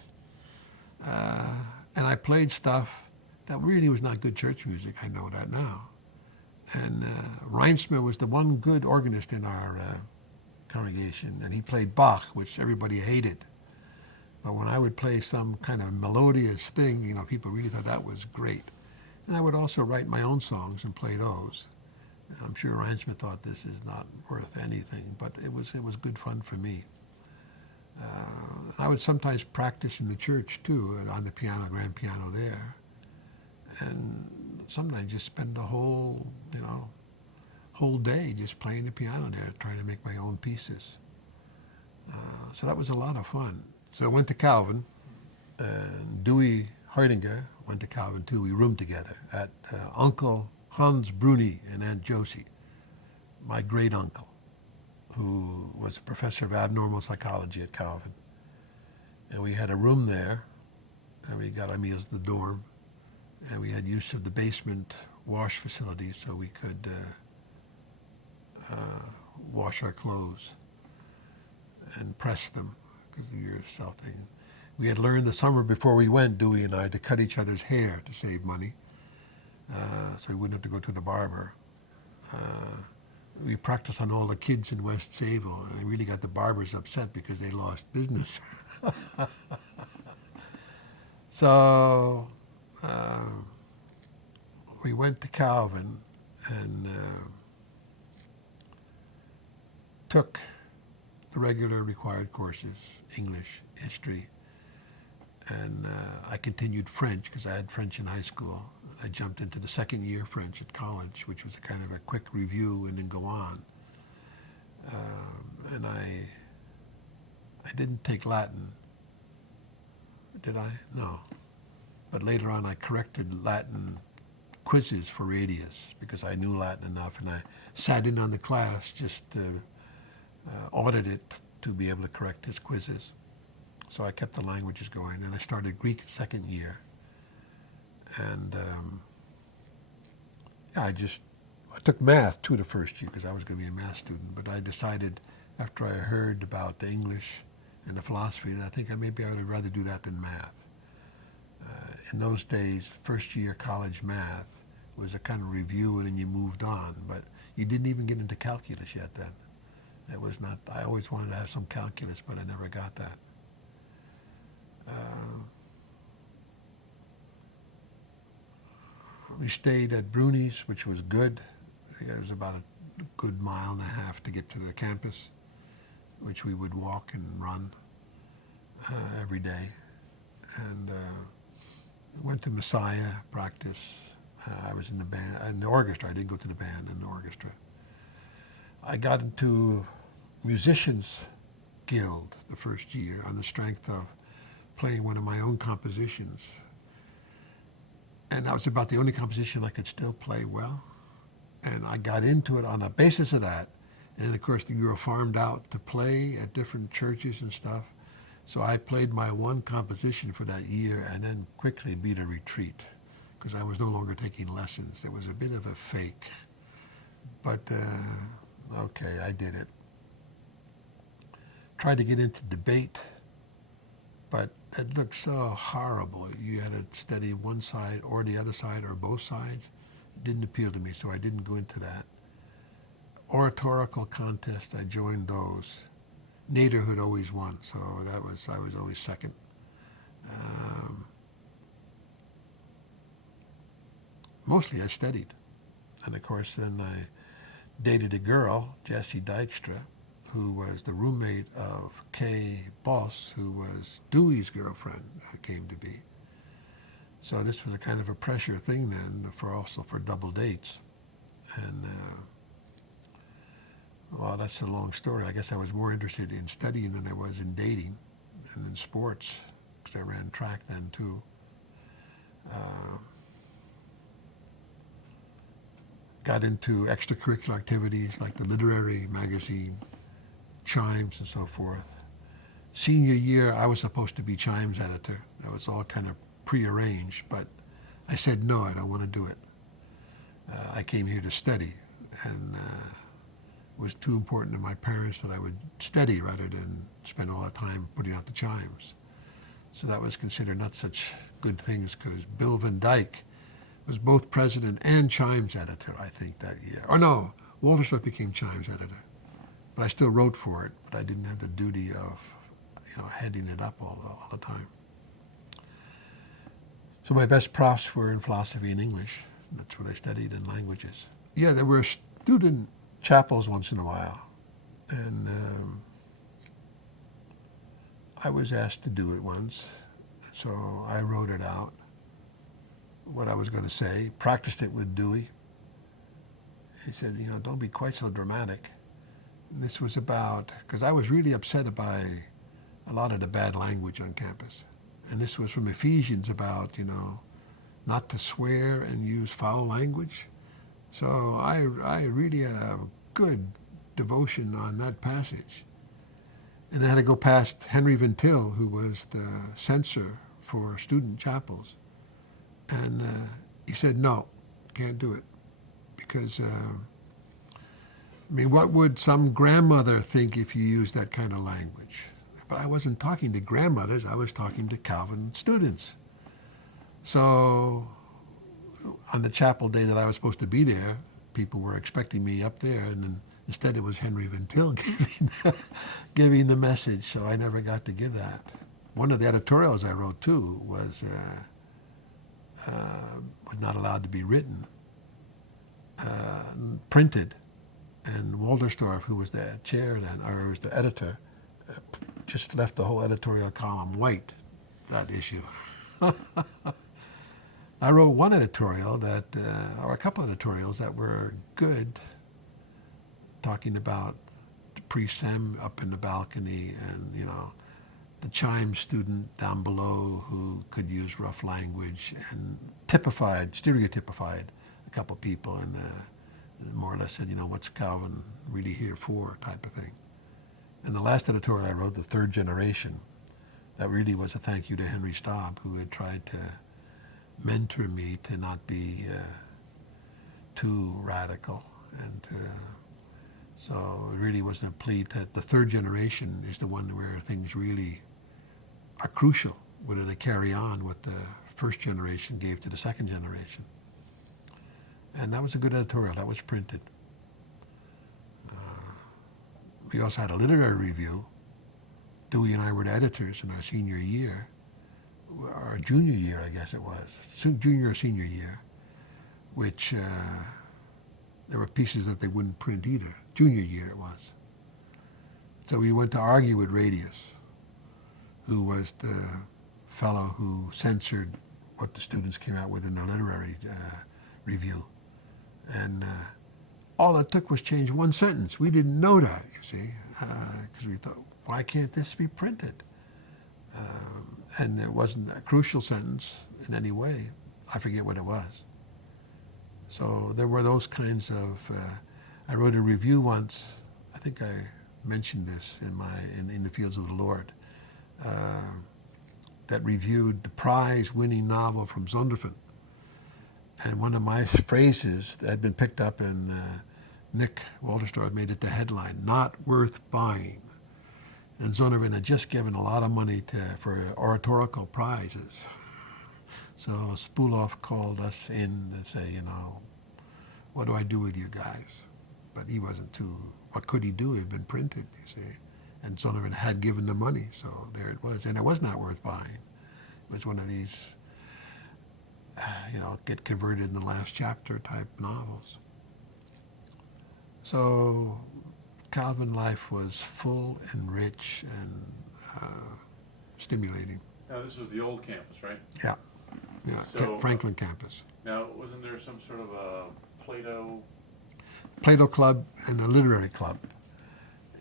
And I played stuff that really was not good church music. I know that now. And Reinsma was the one good organist in our congregation, and he played Bach, which everybody hated. But when I would play some kind of melodious thing, people really thought that was great. And I would also write my own songs and play those. I'm sure Reinsma thought this is not worth anything, but it was good fun for me. I would sometimes practice in the church too, on the piano, grand piano there. And sometimes just spend the whole day just playing the piano there, trying to make my own pieces. So that was a lot of fun. So I went to Calvin, and Dewey Hardinger went to Calvin too. We roomed together at Uncle Hans Bruni and Aunt Josie, my great uncle, who was a professor of abnormal psychology at Calvin. And we had a room there, and we got our meals at the dorm, and we had use of the basement wash facility so we could wash our clothes and press them because of your self-thing. We had learned the summer before we went, Dewey and I, to cut each other's hair to save money, so we wouldn't have to go to the barber. We practiced on all the kids in West Sayville, and it really got the barbers upset because they lost business. So we went to Calvin and took the regular required courses, English, history, and I continued French because I had French in high school. I jumped into the second year French at college, which was a kind of a quick review and then go on. And I didn't take Latin, did I? No. But later on I corrected Latin quizzes for Radius because I knew Latin enough, and I sat in on the class just to audit it to be able to correct his quizzes. So I kept the languages going. Then I started Greek second year. And I took math too the first year because I was going to be a math student. But I decided after I heard about the English and the philosophy that I think maybe I would rather do that than math. In those days, first year college math was a kind of review and then you moved on. But you didn't even get into calculus yet then. It was not, I always wanted to have some calculus, but I never got that. We stayed at Bruni's, which was good. It was about a good mile and a half to get to the campus, which we would walk and run every day. And went to Messiah practice. I was in the band, in the orchestra. I didn't go to the band in the orchestra. I got into Musicians Guild the first year on the strength of playing one of my own compositions. And that was about the only composition I could still play well. And I got into it on the basis of that. And of course, you were farmed out to play at different churches and stuff. So I played my one composition for that year and then quickly beat a retreat because I was no longer taking lessons. It was a bit of a fake. But okay, I did it. Tried to get into debate, but it looked so horrible. You had to study one side or the other side or both sides. It didn't appeal to me, so I didn't go into that. Oratorical contests, I joined those. Naderhood always won, so I was always second. Mostly I studied. And of course then I dated a girl, Jessie Dykstra, who was the roommate of Kay Boss, who was Dewey's girlfriend, came to be. So this was a kind of a pressure thing then, also for double dates. And well, that's a long story. I guess I was more interested in studying than I was in dating and in sports, because I ran track then too. Got into extracurricular activities like the literary magazine, Chimes and so forth. Senior year, I was supposed to be Chimes editor. That was all kind of prearranged, but I said, no, I don't want to do it. I came here to study, and it was too important to my parents that I would study rather than spend all that time putting out the Chimes. So that was considered not such good things because Bill Van Dyke was both president and Chimes editor, I think, that year. Or no, Walterstrup became Chimes editor. But I still wrote for it, but I didn't have the duty of, heading it up all the time. So my best profs were in philosophy and English. That's what I studied in languages. Yeah, there were student chapels once in a while. And I was asked to do it once. So I wrote it out, what I was going to say, practiced it with Dewey. He said, don't be quite so dramatic. This was about, because I was really upset by a lot of the bad language on campus. And this was from Ephesians about, not to swear and use foul language. So I really had a good devotion on that passage. And I had to go past Henry Van Til, who was the censor for student chapels. And he said, no, can't do it. Because, what would some grandmother think if you used that kind of language? But I wasn't talking to grandmothers, I was talking to Calvin students. So on the chapel day that I was supposed to be there, people were expecting me up there, and then instead it was Henry Van Til giving the message, so I never got to give that. one of the editorials I wrote too was not allowed to be written, printed, and Walterstorff, who was the chair then, or was the editor, just left the whole editorial column white, that issue. I wrote one editorial that, or a couple editorials that were good, talking about the pre-sem up in the balcony and, you know, the chime student down below who could use rough language, and stereotypified a couple people, and more or less said, you know, what's Calvin really here for, type of thing. And the last editorial I wrote, The Third Generation, that really was a thank you to Henry Staub, who had tried to mentor me to not be too radical. And so it really was a plea that the third generation is the one where things really are crucial, whether they carry on what the first generation gave to the second generation. And that was a good editorial. That was printed. We also had a literary review. Dewey and I were the editors in our senior year, our junior year, I guess it was, junior or senior year, which there were pieces that they wouldn't print either. Junior year it was. So we went to argue with Radius, who was the fellow who censored what the students came out with in their literary review. And all it took was change one sentence. We didn't know that, you see, because we thought, why can't this be printed? And it wasn't a crucial sentence in any way. I forget what it was. So there were those kinds of, I wrote a review once, I think I mentioned this in the Fields of the Lord, that reviewed the prize-winning novel from Zondervan. And one of my phrases that had been picked up in Nick Walterstorff made it the headline, not worth buying. And Zondervan had just given a lot of money for oratorical prizes. So Spuloff called us in to say, you know, what do I do with you guys? But he wasn't too, what could he do? It had been printed, you see. And Zondervan had given the money, so there it was. And it was not worth buying. It was one of these, you know, get converted in the last chapter type novels. So Calvin life was full and rich and stimulating. Now, this was the old campus, right? Yeah, yeah, So, Franklin campus. Now, wasn't there some sort of a Plato Club and a literary club.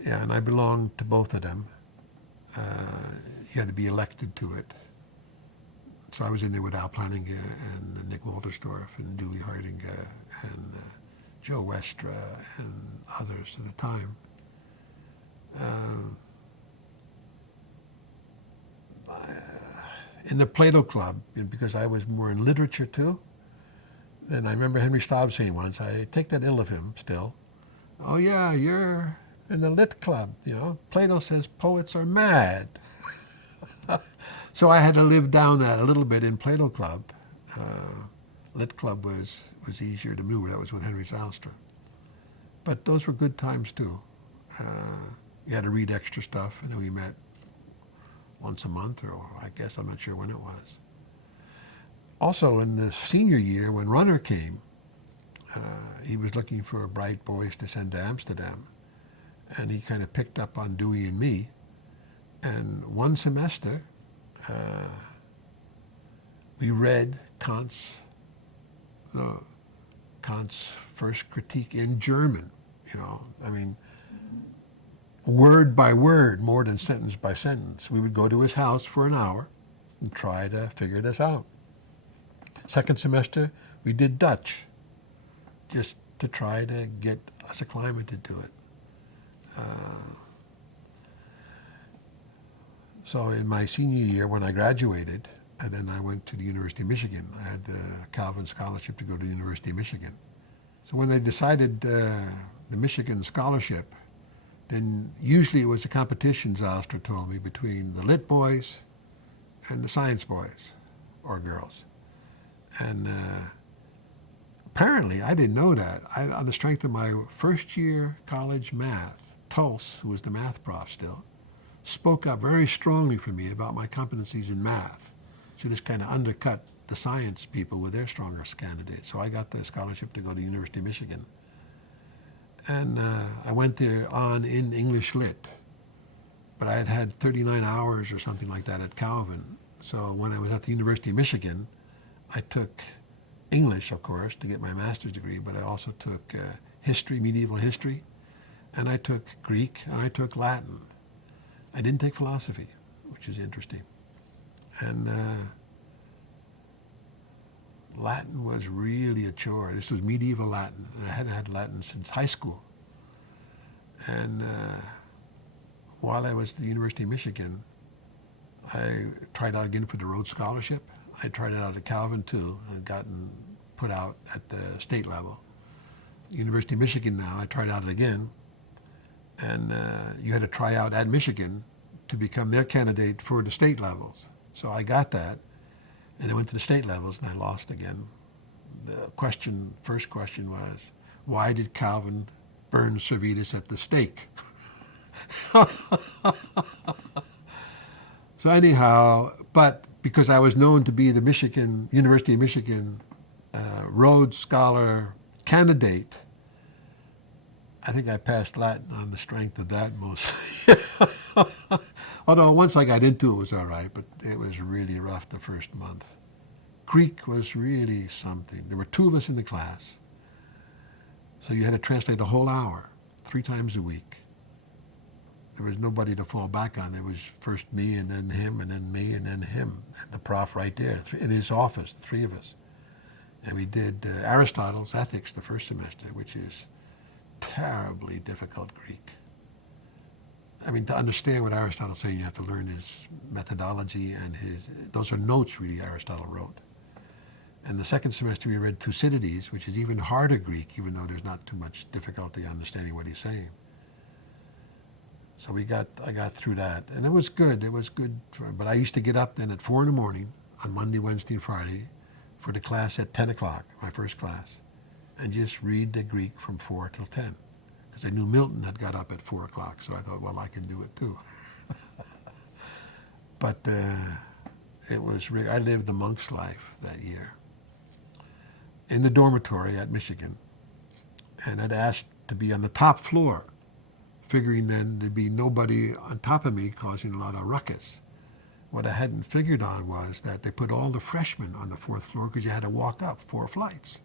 Yeah, and I belonged to both of them. You had to be elected to it. So I was in there with Al Plantinga and Nick Walterstorff and Dewey Hardinga and Joe Westra and others at the time. In the Plato Club, and because I was more in literature too, then I remember Henry Staub saying once, I take that ill of him still, oh yeah, you're in the Lit Club, you know. Plato says poets are mad. So I had to live down that a little bit in Plato Club. Lit Club was easier to maneuver. That was with Henry Zylstra. But those were good times too. You had to read extra stuff, and then we met once a month, or I guess, I'm not sure when it was. Also in the senior year, when Runner came, he was looking for bright boys to send to Amsterdam. And he kind of picked up on Dewey and me. And one semester, we read Kant's first critique in German, you know. I mean, word by word, more than sentence by sentence. We would go to his house for an hour and try to figure this out. Second semester, we did Dutch, just to try to get us acclimated to it. So in my senior year, when I graduated, and then I went to the University of Michigan, I had the Calvin Scholarship to go to the University of Michigan. So when they decided the Michigan scholarship, then usually it was a competition, Zylstra told me, between the lit boys and the science boys or girls. And apparently, I didn't know that. On the strength of my first year college math, Tulse, who was the math prof still, spoke up very strongly for me about my competencies in math. So this kind of undercut the science people with their strongest candidates. So I got the scholarship to go to University of Michigan. And I went there in English Lit. But I had had 39 hours or something like that at Calvin. So when I was at the University of Michigan, I took English, of course, to get my master's degree, but I also took history, medieval history, and I took Greek, and I took Latin. I didn't take philosophy, which is interesting. And Latin was really a chore. This was medieval Latin. I hadn't had Latin since high school. And while I was at the University of Michigan, I tried out again for the Rhodes Scholarship. I tried it out at Calvin too, and gotten put out at the state level. University of Michigan now, I tried out it again, and you had to try out at Michigan to become their candidate for the state levels. So I got that, and I went to the state levels, and I lost again. The first question was, why did Calvin burn Servetus at the stake? So anyhow, but because I was known to be the University of Michigan Rhodes Scholar candidate, I think I passed Latin on the strength of that mostly. Although once I got into it was all right, but it was really rough the first month. Greek was really something. There were 2 of us in the class. So you had to translate a whole hour, 3 times a week. There was nobody to fall back on. It was first me and then him and then me and then him. And the prof right there in his office, the 3 of us. And we did Aristotle's Ethics the first semester, which is terribly difficult Greek. I mean, to understand what Aristotle's saying, you have to learn his methodology and those are notes really Aristotle wrote. And the second semester we read Thucydides, which is even harder Greek, even though there's not too much difficulty understanding what he's saying. So I got through that, and it was good. But I used to get up then at 4 in the morning on Monday, Wednesday, and Friday for the class at 10 o'clock, my first class, and just read the Greek from 4 till 10. Because I knew Milton had got up at 4 o'clock, so I thought, well, I can do it too. But I lived the monk's life that year in the dormitory at Michigan, and I'd asked to be on the top floor, figuring then there'd be nobody on top of me causing a lot of ruckus. What I hadn't figured on was that they put all the freshmen on the 4th floor because you had to walk up 4 flights.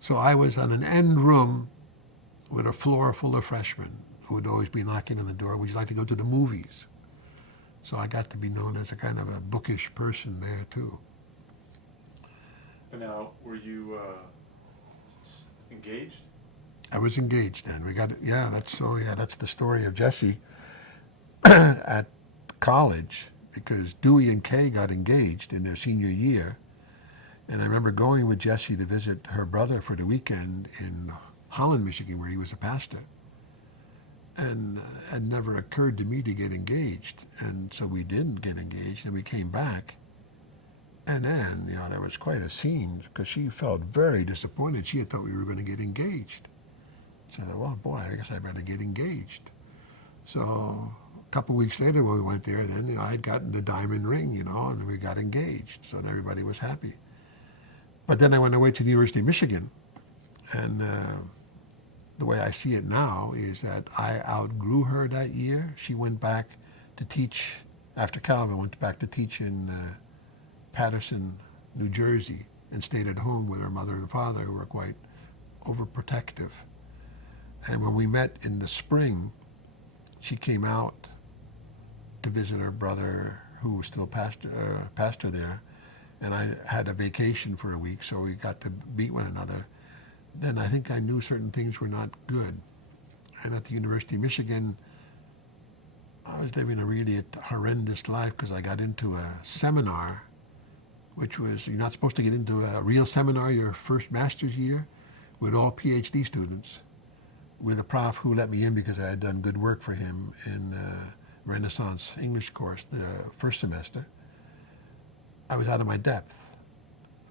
So I was on an end room with a floor full of freshmen who would always be knocking on the door. Would you like to go to the movies? So I got to be known as a kind of a bookish person there too. And now, were you engaged? I was engaged then. That's the story of Jesse at college, because Dewey and Kay got engaged in their senior year. And I remember going with Jessie to visit her brother for the weekend in Holland, Michigan, where he was a pastor. And it had never occurred to me to get engaged. And so we didn't get engaged, and we came back. And then, there was quite a scene because she felt very disappointed. She had thought we were going to get engaged. So I thought, well, boy, I guess I better get engaged. So a couple of weeks later when we went there, then I'd gotten the diamond ring, and we got engaged. So everybody was happy. But then I went away to the University of Michigan, and the way I see it now is that I outgrew her that year. She went back to teach, after Calvin, went back to teach in Paterson, New Jersey, and stayed at home with her mother and father, who were quite overprotective. And when we met in the spring, she came out to visit her brother, who was still pastor there, and I had a vacation for a week, so we got to meet one another. Then I think I knew certain things were not good. And at the University of Michigan, I was living a really horrendous life because I got into a seminar, which was, you're not supposed to get into a real seminar your first master's year, with all PhD students, with a prof who let me in because I had done good work for him in Renaissance English course the first semester. I was out of my depth.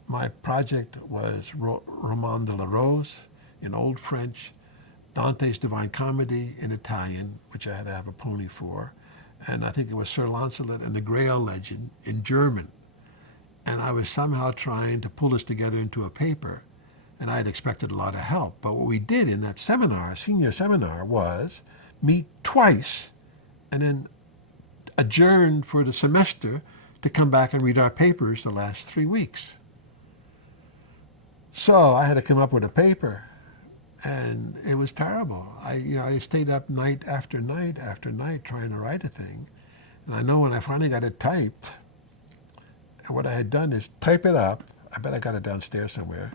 My project was Roman de la Rose in Old French, Dante's Divine Comedy in Italian, which I had to have a pony for, and I think it was Sir Lancelot and the Grail legend in German. And I was somehow trying to pull this together into a paper, and I had expected a lot of help. But what we did in that seminar, senior seminar, was meet twice and then adjourn for the semester to come back and read our papers the last 3 weeks. So I had to come up with a paper, and it was terrible. I stayed up night after night after night trying to write a thing. And I know when I finally got it typed, and what I had done is type it up. I bet I got it downstairs somewhere.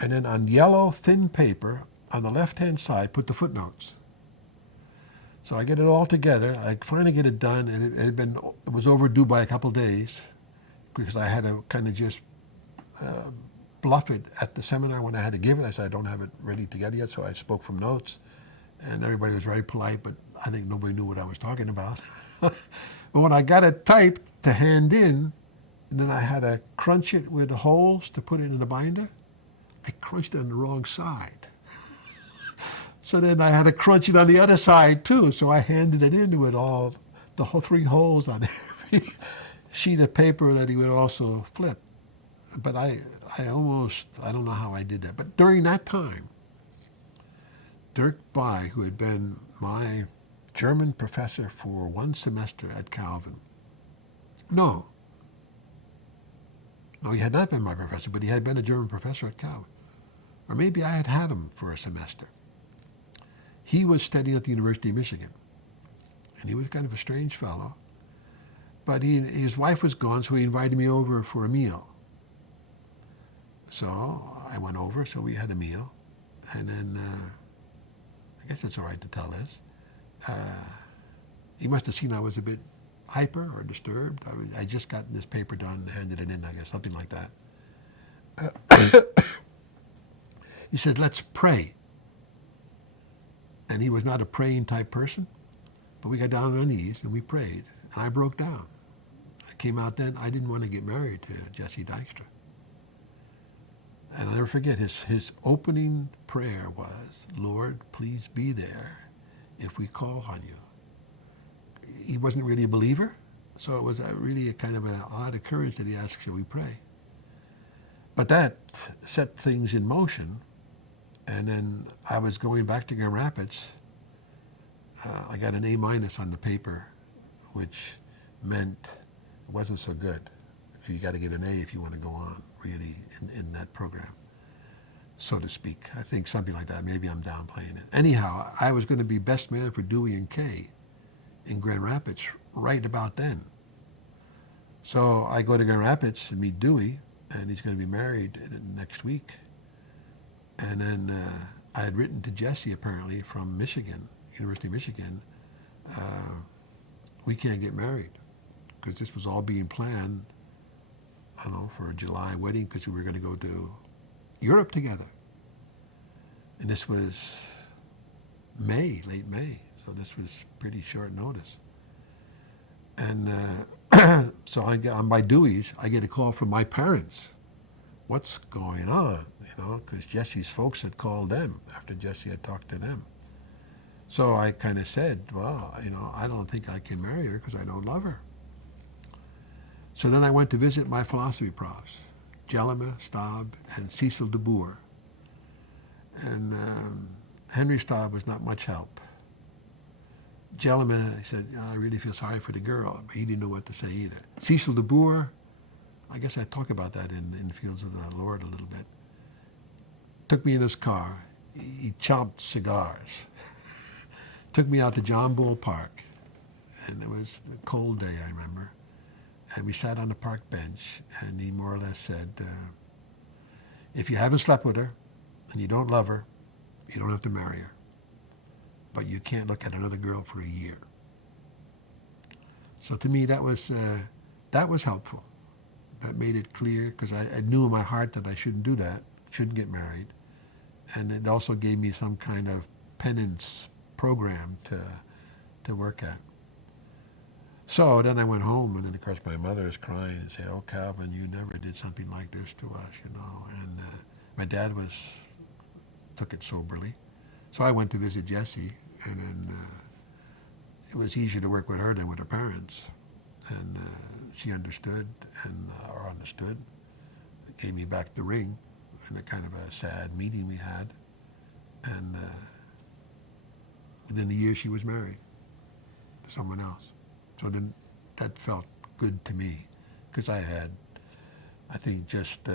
And then on yellow thin paper on the left-hand side, put the footnotes. So I get it all together. I finally get it done, and it was overdue by a couple of days because I had to kind of just bluff it at the seminar when I had to give it. I said I don't have it ready together yet, so I spoke from notes, and everybody was very polite, but I think nobody knew what I was talking about. But when I got it typed to hand in, and then I had to crunch it with the holes to put it in the binder, I crunched it on the wrong side. So then I had to crunch it on the other side too. So I handed it in with all the whole 3 holes on every sheet of paper that he would also flip. But I don't know how I did that. But during that time, Dirk Bai, who had been my German professor for 1 semester at Calvin, no, he had not been my professor, but he had been a German professor at Calvin. Or maybe I had had him for a semester. He was studying at the University of Michigan. And he was kind of a strange fellow. But his wife was gone, so he invited me over for a meal. So I went over, so we had a meal. And then, I guess it's all right to tell this. He must have seen I was a bit hyper or disturbed. I just gotten this paper done, handed it in, I guess, something like that. He said, let's pray. And he was not a praying type person, but we got down on our knees and we prayed. And I broke down. I came out then, I didn't want to get married to Jesse Dykstra. And I'll never forget, his opening prayer was, Lord, please be there if we call on you. He wasn't really a believer, so it was really a kind of an odd occurrence that he asked, shall we pray? But that set things in motion. And then I was going back to Grand Rapids. I got an A- on the paper, which meant it wasn't so good. You got to get an A if you want to go on, really, in that program, so to speak. I think something like that. Maybe I'm downplaying it. Anyhow, I was going to be best man for Dewey and Kay in Grand Rapids right about then. So I go to Grand Rapids and meet Dewey, and he's going to be married next week. And then I had written to Jesse, apparently, from Michigan, University of Michigan, we can't get married because this was all being planned, I don't know, for a July wedding because we were going to go to Europe together. And this was May, late May, so this was pretty short notice. And so on my Dewey's, I get a call from my parents. What's going on? Because Jesse's folks had called them after Jesse had talked to them. So I kind of said, well, I don't think I can marry her because I don't love her. So then I went to visit my philosophy profs, Jellimer, Staub, and Cecil de Boer. And Henry Staub was not much help. Jellimer, he said, I really feel sorry for the girl, but he didn't know what to say either. Cecil de Boer, I guess I talk about that in Fields of the Lord a little bit. Took me in his car. He chomped cigars. Took me out to John Bull Park. And it was a cold day, I remember. And we sat on the park bench, and he more or less said, if you haven't slept with her and you don't love her, you don't have to marry her. But you can't look at another girl for a year. So to me, that was helpful. That made it clear, because I knew in my heart that I shouldn't do that, shouldn't get married. And it also gave me some kind of penance program to work at. So then I went home, and then of course my mother is crying and saying, oh, Calvin, you never did something like this to us, And my dad took it soberly. So I went to visit Jesse, and then it was easier to work with her than with her parents. And she understood or understood, gave me back the ring in a kind of a sad meeting we had. And within a year, she was married to someone else. So then that felt good to me because I think, just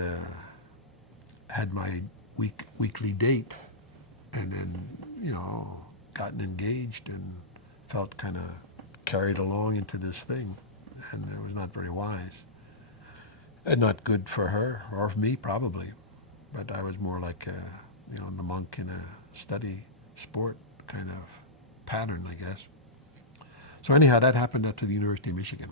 had my weekly date and then, gotten engaged and felt kind of carried along into this thing. And it was not very wise. And not good for her or for me, probably. But I was more like, the monk in a study sport kind of pattern, I guess. So anyhow, that happened at the University of Michigan.